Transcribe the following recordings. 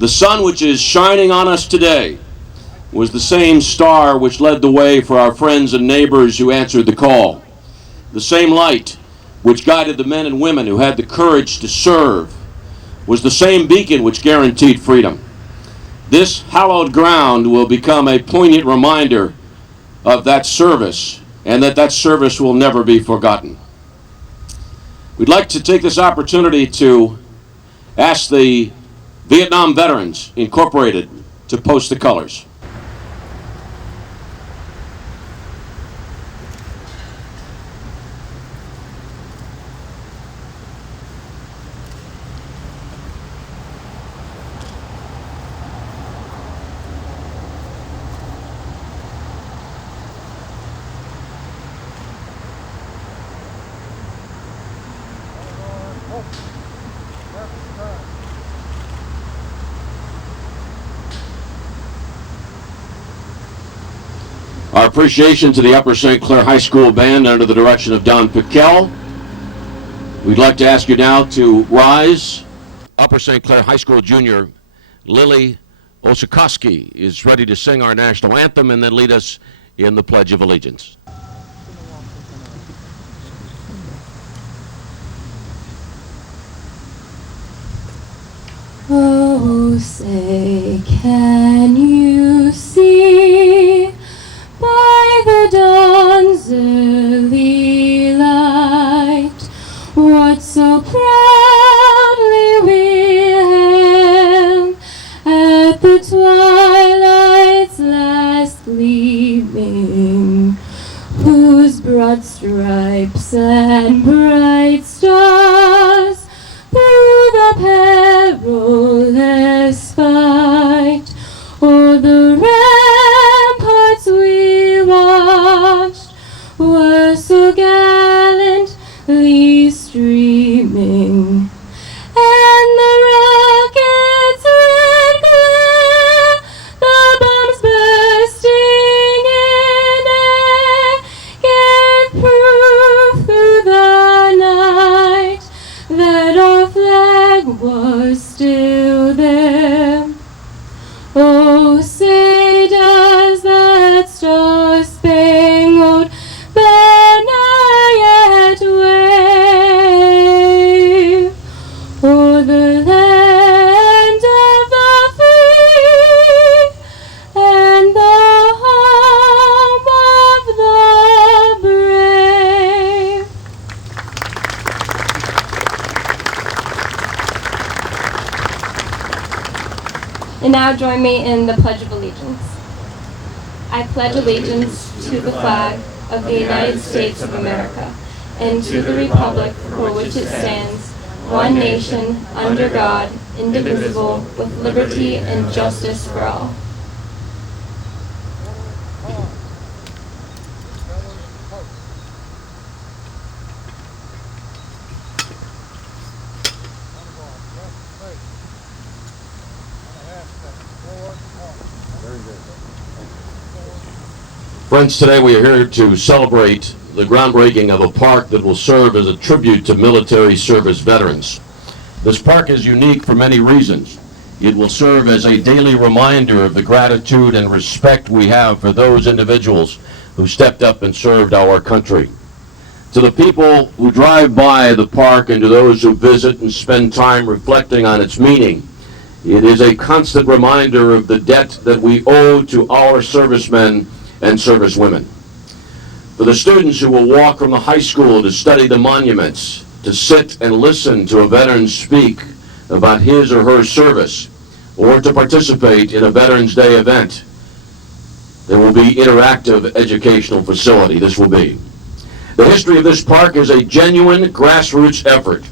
The sun which is shining on us today was the same star which led the way for our friends and neighbors who answered the call. The same light which guided the men and women who had the courage to serve was the same beacon which guaranteed freedom. This hallowed ground will become a poignant reminder of that service, and that service will never be forgotten. We'd like to take this opportunity to ask the Vietnam Veterans Incorporated to post the colors. Our appreciation to the Upper St. Clair High School Band under the direction of Don Piquel. We'd like to ask you now to rise. Upper St. Clair High School Junior Lily Osikoski is ready to sing our national anthem and then lead us in the Pledge of Allegiance. Oh, say, can you see by the dawn's early light what so proudly we hailed at the twilight's last gleaming, whose broad stripes and bright stars through the perilous fight o'er the ramparts we watched were so gallantly streaming, and the rockets' red glare, the bombs bursting in air, gave proof through the night that our flag was still there. Oh, say does that star-spangled banner yet wave o'er the land of the free and the home of the brave? And now join me in the Pledge of Allegiance. I pledge allegiance to the flag of the United States of America and to the republic for which it stands, one nation, under God, indivisible, with liberty and justice for all. Friends, today we are here to celebrate the groundbreaking of a park that will serve as a tribute to military service veterans. This park is unique for many reasons. It will serve as a daily reminder of the gratitude and respect we have for those individuals who stepped up and served our country. To the people who drive by the park and to those who visit and spend time reflecting on its meaning, it is a constant reminder of the debt that we owe to our servicemen and servicewomen. For the students who will walk from the high school to study the monuments, to sit and listen to a veteran speak about his or her service, or to participate in a Veterans Day event, there will be interactive educational facility. This will be. The history of this park is a genuine grassroots effort.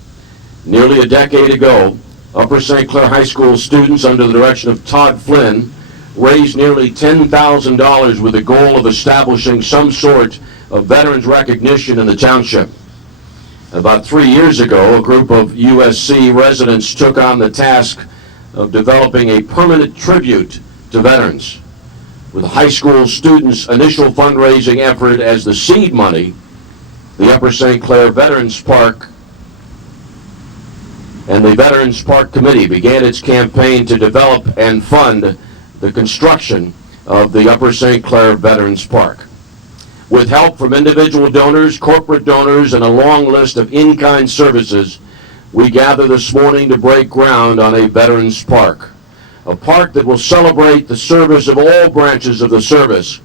Nearly a decade ago, Upper St. Clair High School students under the direction of Todd Flynn raised nearly $10,000 with the goal of establishing some sort of veterans recognition in the township. About 3 years ago, a group of USC residents took on the task of developing a permanent tribute to veterans. With high school students' initial fundraising effort as the seed money, the Upper St. Clair Veterans Park and the Veterans Park Committee began its campaign to develop and fund the construction of the Upper St. Clair Veterans Park. With help from individual donors, corporate donors, and a long list of in-kind services, we gather this morning to break ground on a Veterans Park, a park that will celebrate the service of all branches of the service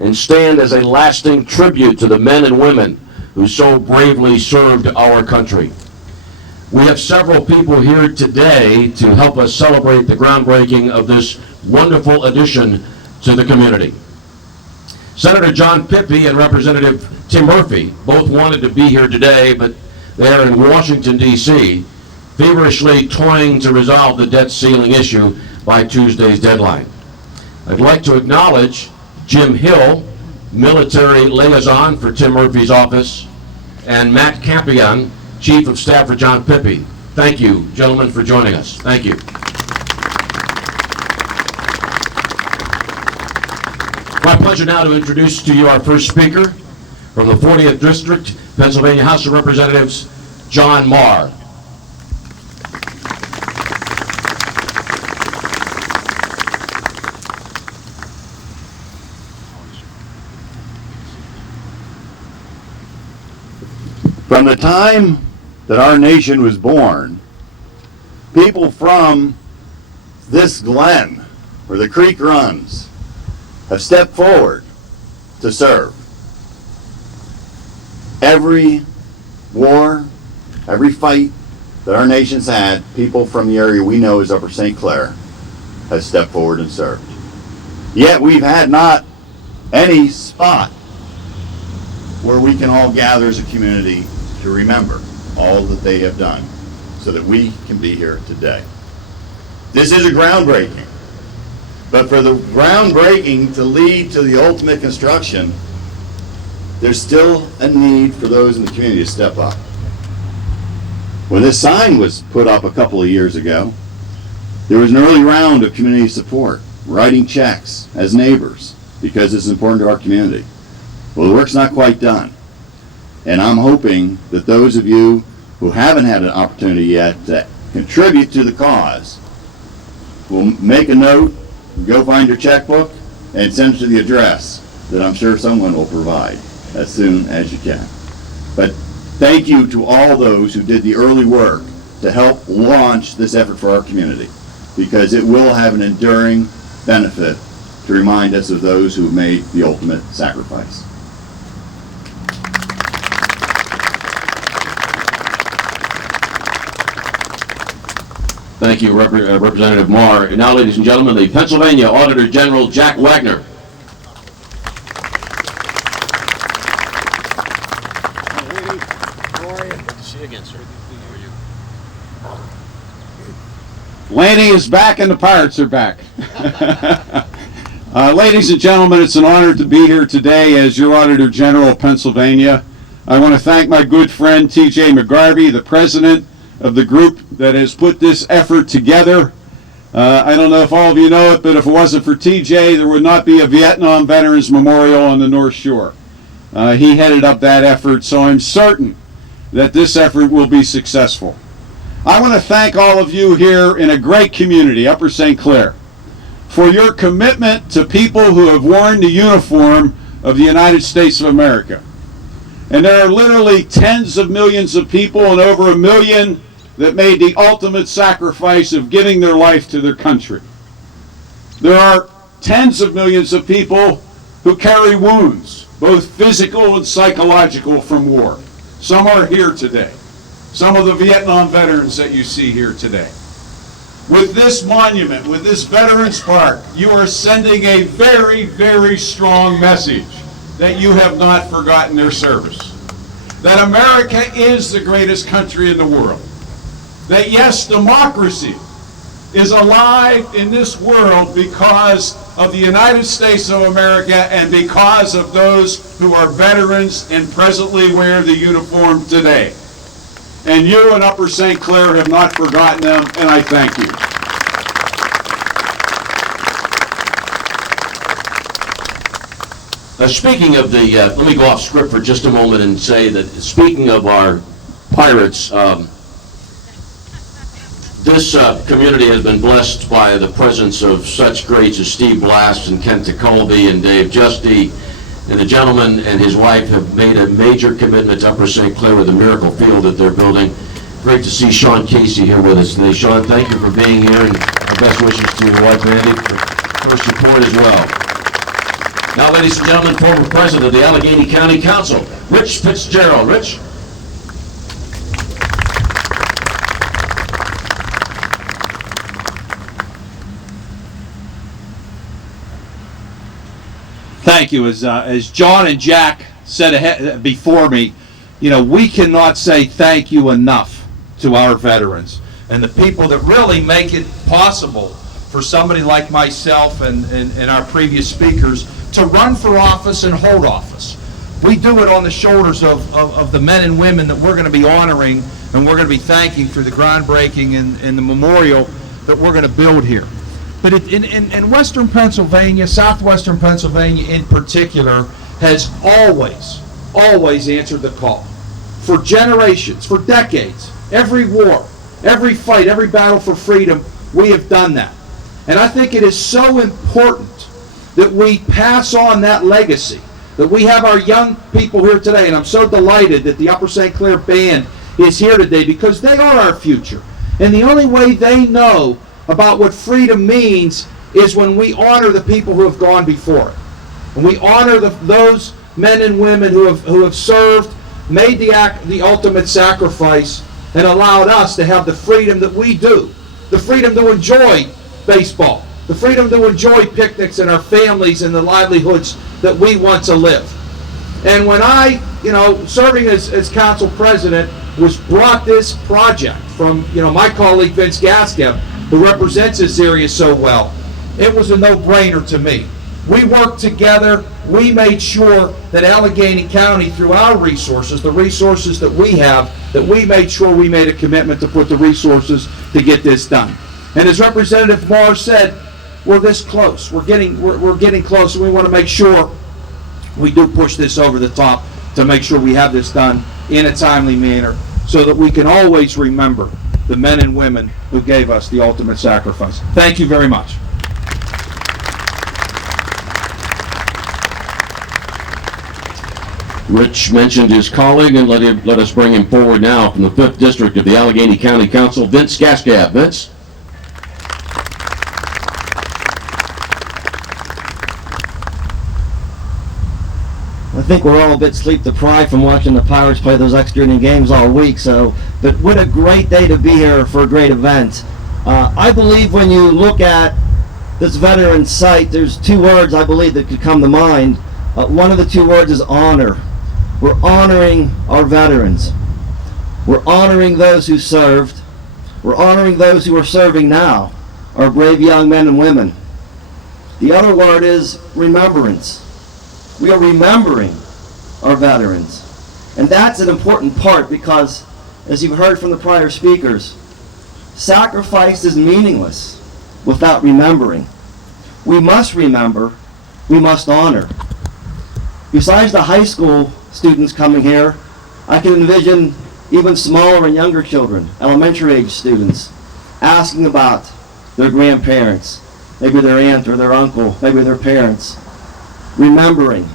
and stand as a lasting tribute to the men and women who so bravely served our country. We have several people here today to help us celebrate the groundbreaking of this wonderful addition to the community. Senator John Pippy and Representative Tim Murphy both wanted to be here today, but they are in Washington, D.C., feverishly toying to resolve the debt ceiling issue by Tuesday's deadline. I'd like to acknowledge Jim Hill, military liaison for Tim Murphy's office, and Matt Campion, Chief of Staff for John Pippy. Thank you, gentlemen, for joining us. Thank you. My pleasure now to introduce to you our first speaker from the 40th District, Pennsylvania House of Representatives, John Marr. From the time that our nation was born, people from this glen, where the creek runs, have stepped forward to serve. Every war, every fight that our nation's had, people from the area we know as Upper St. Clair have stepped forward and served. Yet we've had not any spot where we can all gather as a community to remember all that they have done so that we can be here today. This is a groundbreaking. But for the groundbreaking to lead to the ultimate construction, there's still a need for those in the community to step up. When this sign was put up a couple of years ago, there was an early round of community support, writing checks as neighbors, because it's important to our community. Well, the work's not quite done. And I'm hoping that those of you who haven't had an opportunity yet to contribute to the cause will make a note, go find your checkbook, and send it to the address that I'm sure someone will provide as soon as you can. But thank you to all those who did the early work to help launch this effort for our community, because it will have an enduring benefit to remind us of those who made the ultimate sacrifice. Thank you, Representative Marr. And now, ladies and gentlemen, the Pennsylvania Auditor General, Jack Wagner. Laney is back and the Pirates are back. Ladies and gentlemen, it's an honor to be here today as your Auditor General of Pennsylvania. I want to thank my good friend T.J. McGarvey, the president of the group that has put this effort together. I don't know if all of you know it, but if it wasn't for TJ, there would not be a Vietnam Veterans Memorial on the North Shore. He headed up that effort, so I'm certain that this effort will be successful. I want to thank all of you here in a great community, Upper St. Clair, for your commitment to people who have worn the uniform of the United States of America. And there are literally tens of millions of people, and over 1 million that made the ultimate sacrifice of giving their life to their country. There are tens of millions of people who carry wounds, both physical and psychological, from war. Some are here today. Some of the Vietnam veterans that you see here today. With this monument, with this Veterans Park, you are sending a very, very strong message that you have not forgotten their service. That America is the greatest country in the world. That yes, democracy is alive in this world because of the United States of America and because of those who are veterans and presently wear the uniform today. And you in Upper St. Clair have not forgotten them, and I thank you. Speaking of the, let me go off script for just a moment and say that speaking of our pirates, This community has been blessed by the presence of such greats as Steve Blast and Kent Colby and Dave Justy, and the gentleman and his wife have made a major commitment to Upper St. Clair with the Miracle Field that they're building. Great to see Sean Casey here with us today. Sean, thank you for being here, and our best wishes to your wife, Mandy, for her support as well. Now, ladies and gentlemen, former president of the Allegheny County Council, Rich Fitzgerald. Rich? Thank you. As John and Jack said before me, you know, we cannot say thank you enough to our veterans and the people that really make it possible for somebody like myself and our previous speakers to run for office and hold office. We do it on the shoulders of the men and women that we're going to be honoring and we're going to be thanking through the groundbreaking and the memorial that we're going to build here. But in Western Pennsylvania, Southwestern Pennsylvania in particular, has always answered the call. For generations, for decades, every war, every fight, every battle for freedom, we have done that. And I think it is so important that we pass on that legacy, that we have our young people here today, and I'm so delighted that the Upper St. Clair Band is here today because they are our future. And the only way they know about what freedom means is when we honor the people who have gone before it. And we honor those men and women who have served, made the ultimate sacrifice, and allowed us to have the freedom that we do. The freedom to enjoy baseball. The freedom to enjoy picnics and our families and the livelihoods that we want to live. And when I, serving as council president, was brought this project from, my colleague Vince Gaskeb, who represents this area so well, it was a no-brainer to me. We worked together. We made sure that Allegheny County, through our resources, the resources that we have, that we made sure we made a commitment to put the resources to get this done. And as Representative Marr said, we're this close. We're getting close, and we want to make sure we do push this over the top to make sure we have this done in a timely manner so that we can always remember the men and women who gave us the ultimate sacrifice. Thank you very much. Rich mentioned his colleague, and let us bring him forward now from the 5th District of the Allegheny County Council, Vince Gaskab. Vince? I think we're all a bit sleep deprived from watching the Pirates play those extra inning games all week. But what a great day to be here for a great event. I believe when you look at this veteran site, there's two words I believe that could come to mind. One of the two words is honor. We're honoring our veterans. We're honoring those who served. We're honoring those who are serving now, our brave young men and women. The other word is remembrance. We are remembering our veterans. And that's an important part because, as you've heard from the prior speakers, sacrifice is meaningless without remembering. We must remember, we must honor. Besides the high school students coming here, I can envision even smaller and younger children, elementary age students, asking about their grandparents, maybe their aunt or their uncle, maybe their parents. Remembering,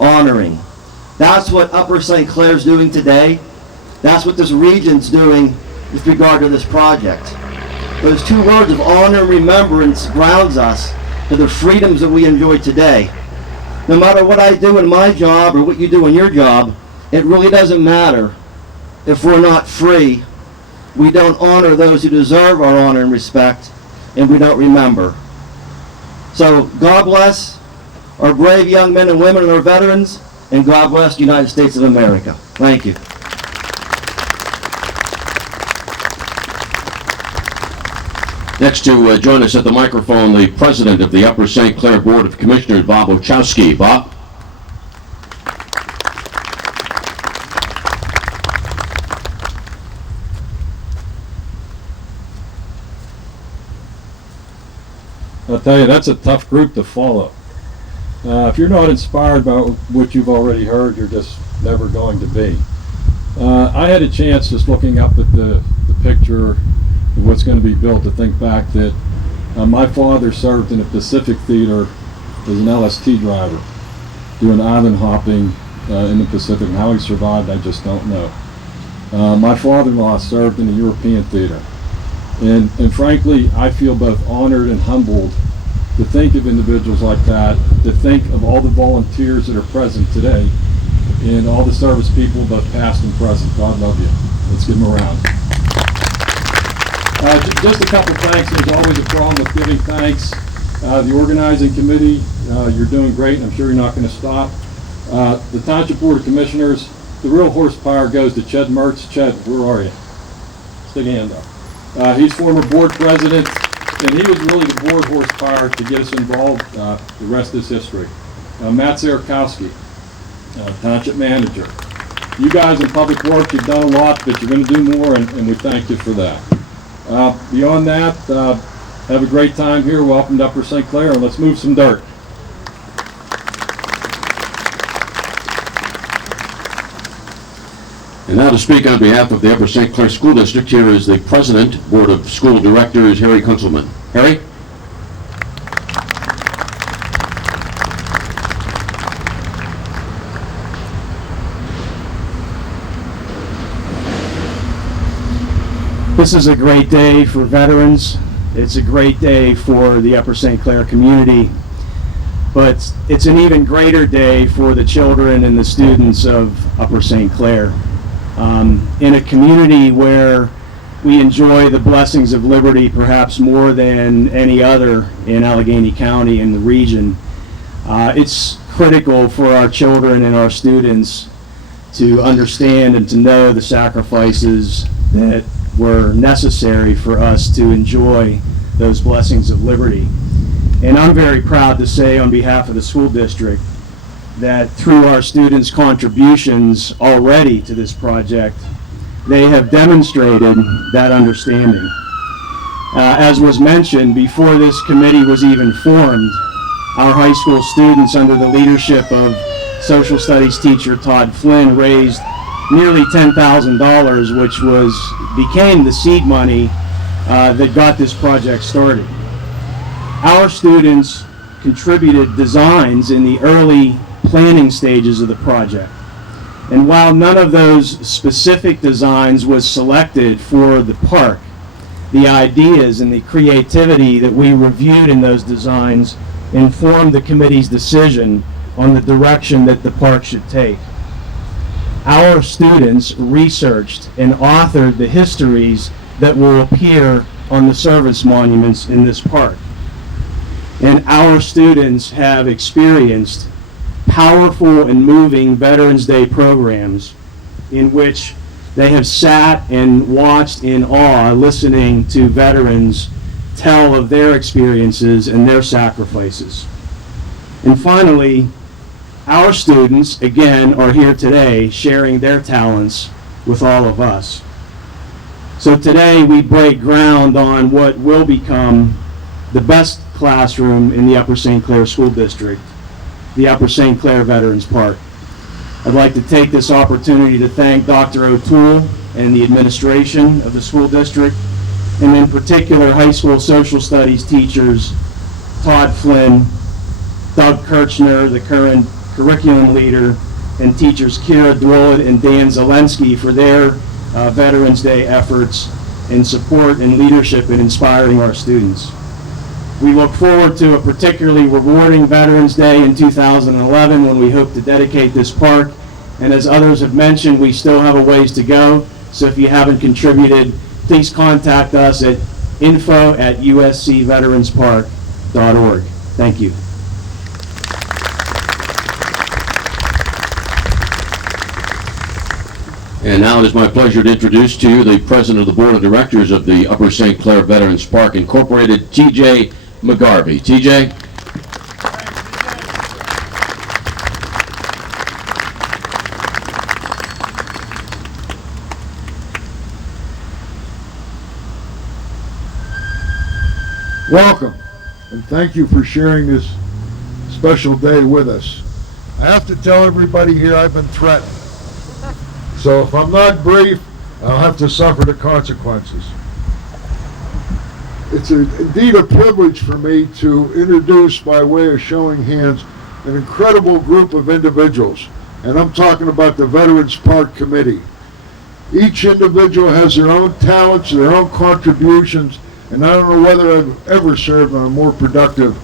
honoring. That's what Upper St. Clair's doing today. That's what this region's doing with regard to this project. Those two words of honor and remembrance grounds us to the freedoms that we enjoy today. No matter what I do in my job or what you do in your job, it really doesn't matter if we're not free. We don't honor those who deserve our honor and respect, and we don't remember. So God bless our brave young men and women and our veterans, and God bless the United States of America. Thank you. Next to join us at the microphone, the president of the Upper St. Clair Board of Commissioners, Bob Ochowski. Bob? I'll tell you, that's a tough group to follow. If you're not inspired by what you've already heard, you're just never going to be. I had a chance just looking up at the picture of what's going to be built, to think back that my father served in the Pacific Theater as an LST driver, doing island hopping in the Pacific. And how he survived, I just don't know. My father-in-law served in the European Theater. And frankly, I feel both honored and humbled to think of individuals like that, to think of all the volunteers that are present today, and all the service people, both past and present. God love you. Let's give them a round. Just a couple thanks. There's always a problem with giving thanks. The organizing committee, you're doing great, and I'm sure you're not going to stop. The Township Board of Commissioners, the real horsepower goes to Ched Mertz. Ched, where are you? Stick a hand up. He's former board president, and he was really the board horsepower to get us involved. The rest is history. Matt Sierakowski, Township Manager. You guys in Public Works, you've done a lot, but you're going to do more, and we thank you for that. Beyond that, have a great time here. Welcome to Upper St. Clair, and let's move some dirt. And now to speak on behalf of the Upper St. Clair School District, here is the President, Board of School Directors, Harry Kunzelman. Harry? This is a great day for veterans. It's a great day for the Upper St. Clair community. But it's an even greater day for the children and the students of Upper St. Clair. In a community where we enjoy the blessings of liberty perhaps more than any other in Allegheny County and the region, it's critical for our children and our students to understand and to know the sacrifices that were necessary for us to enjoy those blessings of liberty. And I'm very proud to say on behalf of the school district that through our students' contributions already to this project, they have demonstrated that understanding. As was mentioned, before this committee was even formed, our high school students under the leadership of social studies teacher Todd Flynn raised nearly $10,000, which became the seed money that got this project started. Our students contributed designs in the early planning stages of the project. And while none of those specific designs was selected for the park, the ideas and the creativity that we reviewed in those designs informed the committee's decision on the direction that the park should take. Our students researched and authored the histories that will appear on the service monuments in this park. And our students have experienced powerful and moving Veterans Day programs in which they have sat and watched in awe, listening to veterans tell of their experiences and their sacrifices. And finally, our students, again, are here today sharing their talents with all of us. So today we break ground on what will become the best classroom in the Upper St. Clair School District, the Upper St. Clair Veterans Park. I'd like to take this opportunity to thank Dr. O'Toole and the administration of the school district, and in particular high school social studies teachers Todd Flynn, Doug Kirchner, the current curriculum leader, and teachers Kira Dwolid and Dan Zelensky for their Veterans Day efforts and support and leadership in inspiring our students. We look forward to a particularly rewarding Veterans Day in 2011 when we hope to dedicate this park. And as others have mentioned, we still have a ways to go. So if you haven't contributed, please contact us at info@uscveteranspark.org. Thank you. And now it is my pleasure to introduce to you the President of the Board of Directors of the Upper St. Clair Veterans Park Incorporated, T.J. McGarvey. T.J.? Welcome, and thank you for sharing this special day with us. I have to tell everybody here I've been threatened. So if I'm not brief, I'll have to suffer the consequences. it's indeed a privilege for me to introduce, by way of showing hands, an incredible group of individuals. And I'm talking about the Veterans Park Committee. Each individual has their own talents, their own contributions, and I don't know whether I've ever served on a more productive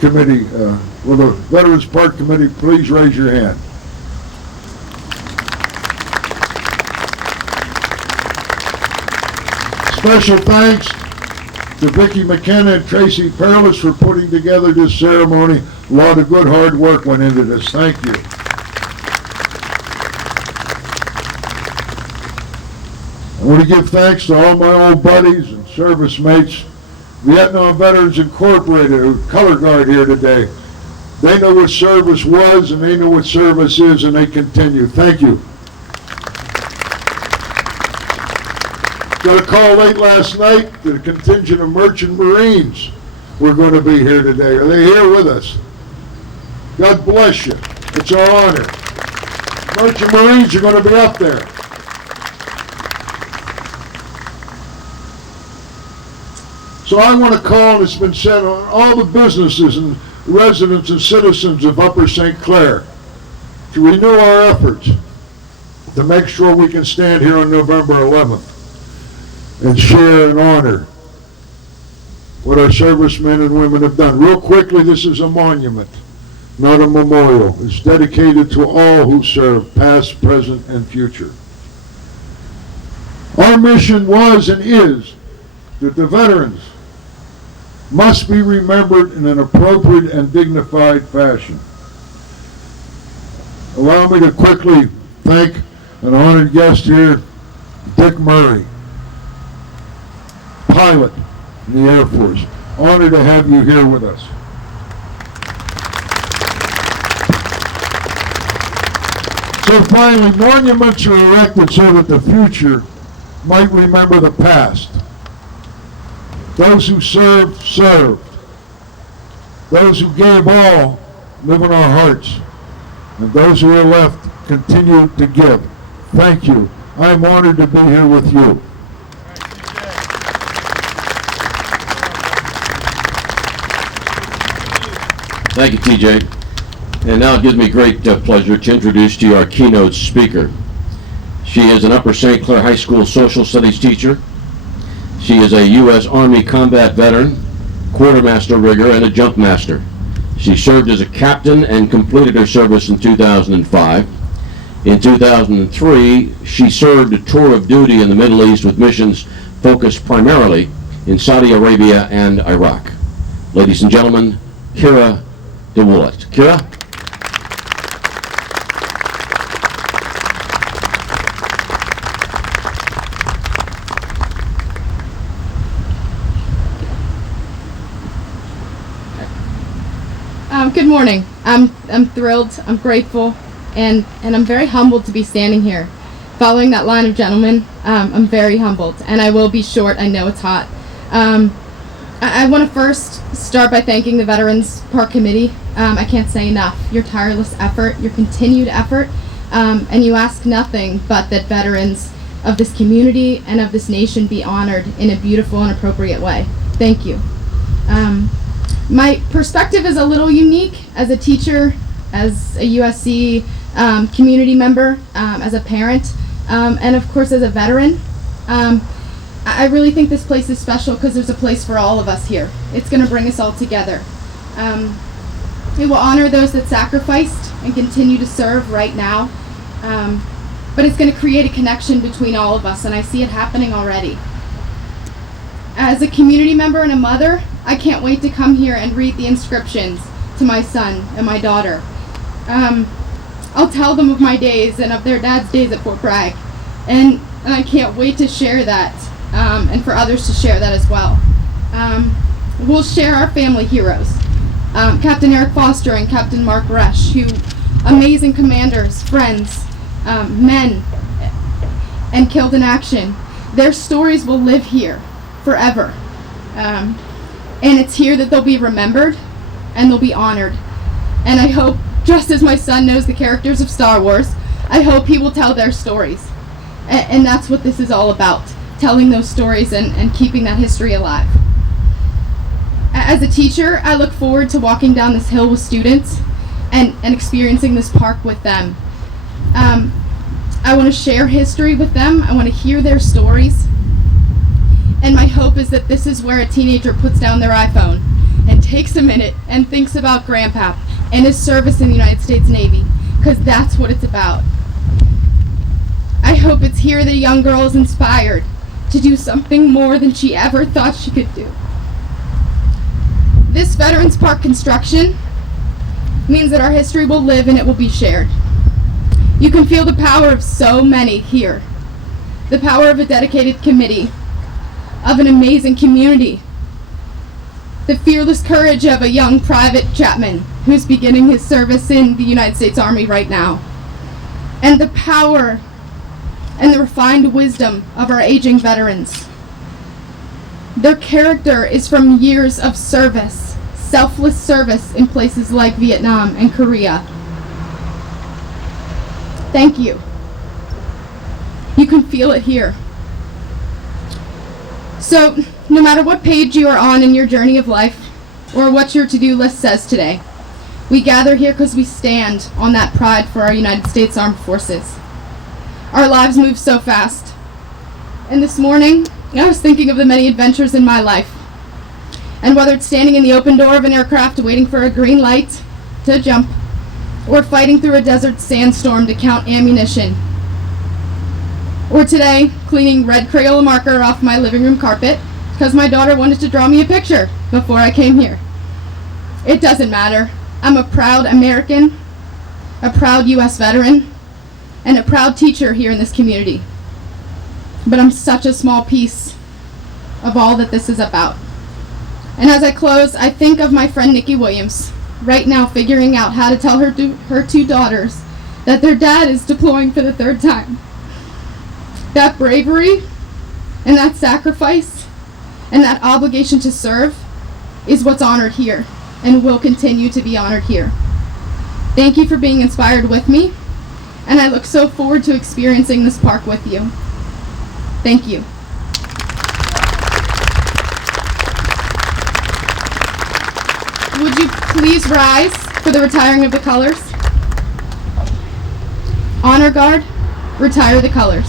committee. Will the Veterans Park Committee please raise your hand? Special thanks to Vicki McKenna and Tracy Perilous for putting together this ceremony. A lot of good hard work went into this. Thank you. I want to give thanks to all my old buddies and service mates, Vietnam Veterans Incorporated, who color guard here today. They know what service was and they know what service is, and they continue. Thank you. Got a call late last night that a contingent of Merchant Marines were going to be here today. Are they here with us? God bless you. It's our honor. Merchant Marines are going to be up there. So I want to call, and it's been said, on all the businesses and residents and citizens of Upper St. Clair to renew our efforts to make sure we can stand here on November 11th and share and honor what our servicemen and women have done. Real quickly, this is a monument, not a memorial. It's dedicated to all who served, past, present, and future. Our mission was and is that the veterans must be remembered in an appropriate and dignified fashion. Allow me to quickly thank an honored guest here, Dick Murray, pilot in the Air Force. Honored to have you here with us. So finally, monuments are erected so that the future might remember the past. Those who served, served. Those who gave all live in our hearts. And those who are left continue to give. Thank you. I'm honored to be here with you. Thank you, TJ. And now it gives me great pleasure to introduce to you our keynote speaker. She is an Upper St. Clair High School social studies teacher. She is a U.S. Army combat veteran, quartermaster rigger, and a jump master. She served as a captain and completed her service in 2005. In 2003, she served a tour of duty in the Middle East with missions focused primarily in Saudi Arabia and Iraq. Ladies and gentlemen, Kira DeWollet. Kira? Good morning. I'm thrilled, I'm grateful, and I'm very humbled to be standing here. Following that line of gentlemen, I'm very humbled, and I will be short. I know it's hot. I want to first start by thanking the Veterans Park Committee. I can't say enough. Your tireless effort, your continued effort, and you ask nothing but that veterans of this community and of this nation be honored in a beautiful and appropriate way. Thank you. My perspective is a little unique as a teacher, as a USC community member, as a parent, and of course as a veteran. I really think this place is special because there's a place for all of us here. It's going to bring us all together. It will honor those that sacrificed and continue to serve right now, but it's going to create a connection between all of us, and I see it happening already. As a community member and a mother, I can't wait to come here and read the inscriptions to my son and my daughter. I'll tell them of my days and of their dad's days at Fort Bragg, and I can't wait to share that, and for others to share that as well. We'll share our family heroes, Captain Eric Foster and Captain Mark Resch, who amazing commanders, friends, men, and killed in action. Their stories will live here forever. And it's here that they'll be remembered and they'll be honored. And I hope, just as my son knows the characters of Star Wars, I hope he will tell their stories. And that's what this is all about, telling those stories and keeping that history alive. As a teacher, I look forward to walking down this hill with students and experiencing this park with them. I want to share history with them. I want to hear their stories. And my hope is that this is where a teenager puts down their iPhone and takes a minute and thinks about Grandpap and his service in the United States Navy, because that's what it's about. I hope it's here that a young girl is inspired to do something more than she ever thought she could do. This Veterans Park construction means that our history will live and it will be shared. You can feel the power of so many here. The power of a dedicated committee, of an amazing community, the fearless courage of a young Private Chapman who's beginning his service in the United States Army right now, and the power and the refined wisdom of our aging veterans. Their character is from years of service, selfless service in places like Vietnam and Korea. Thank you. You can feel it here. So, no matter what page you are on in your journey of life, or what your to-do list says today, we gather here because we stand on that pride for our United States Armed Forces. Our lives move so fast. And this morning, I was thinking of the many adventures in my life. And whether it's standing in the open door of an aircraft waiting for a green light to jump, or fighting through a desert sandstorm to count ammunition, or today, cleaning red Crayola marker off my living room carpet because my daughter wanted to draw me a picture before I came here. It doesn't matter. I'm a proud American, a proud U.S. veteran, and a proud teacher here in this community. But I'm such a small piece of all that this is about. And as I close, I think of my friend Nikki Williams, right now figuring out how to tell her two daughters that their dad is deploying for the third time. That bravery and that sacrifice and that obligation to serve is what's honored here and will continue to be honored here. Thank you for being inspired with me, and I look so forward to experiencing this park with you. Thank you. Would you please rise for the retiring of the colors? Honor Guard, retire the colors.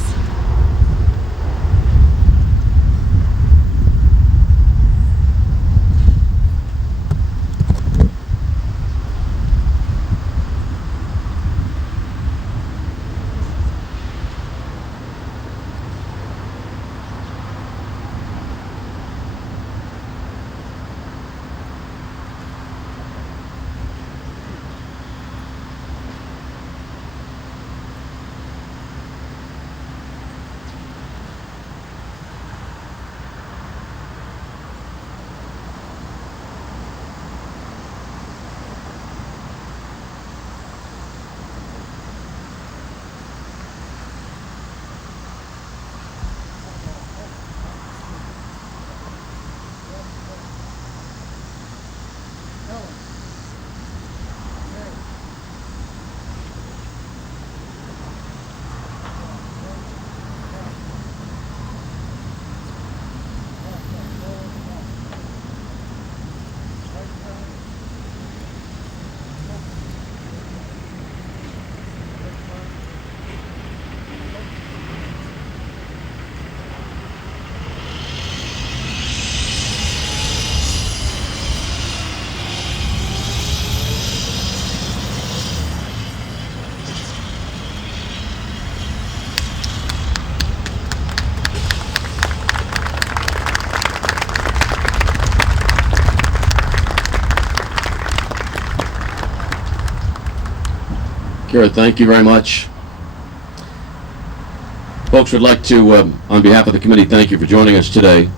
Kara, thank you very much. Folks, would like to, on behalf of the committee, thank you for joining us today.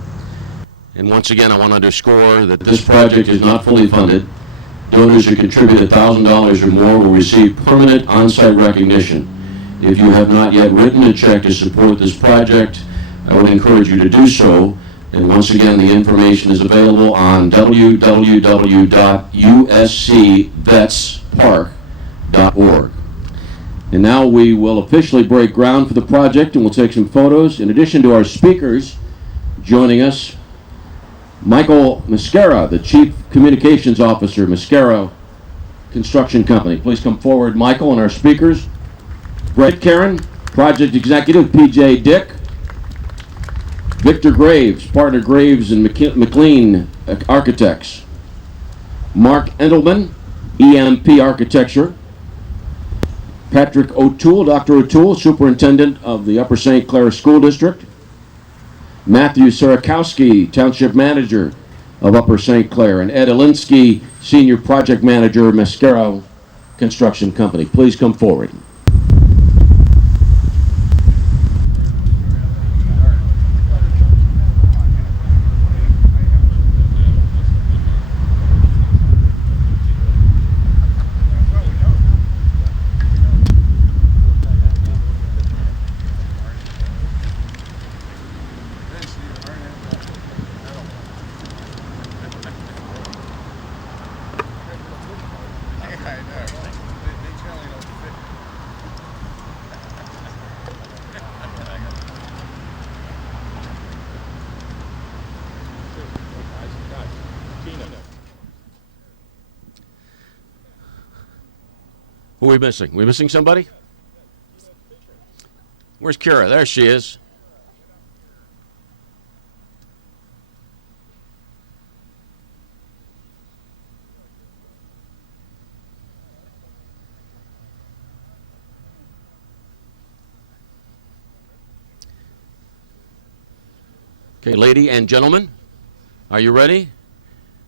And once again, I want to underscore that this project is not fully funded. Donors who contribute $1,000 or more will receive permanent on-site recognition. If you have not yet written a check to support this project, I would encourage you to do so. And once again, the information is available on www.uscvetspark.org. And now we will officially break ground for the project, and we'll take some photos. In addition to our speakers joining us, Michael Mascara, the Chief Communications Officer, Mascara Construction Company. Please come forward, Michael, and our speakers. Brett Karen, Project Executive, PJ Dick. Victor Graves, partner Graves and McLean Architects. Mark Endelman, EMP Architecture. Patrick O'Toole, Dr. O'Toole, Superintendent of the Upper St. Clair School District. Matthew Sarakowski, Township Manager of Upper St. Clair. And Ed Alinsky, Senior Project Manager, Mascaro Construction Company. Please come forward. Who are we missing? We missing somebody? Where's Kira? There she is. Okay, lady and gentlemen, are you ready?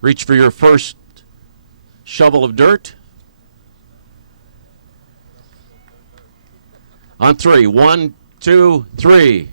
Reach for your first shovel of dirt. On three. 1, 2, 3.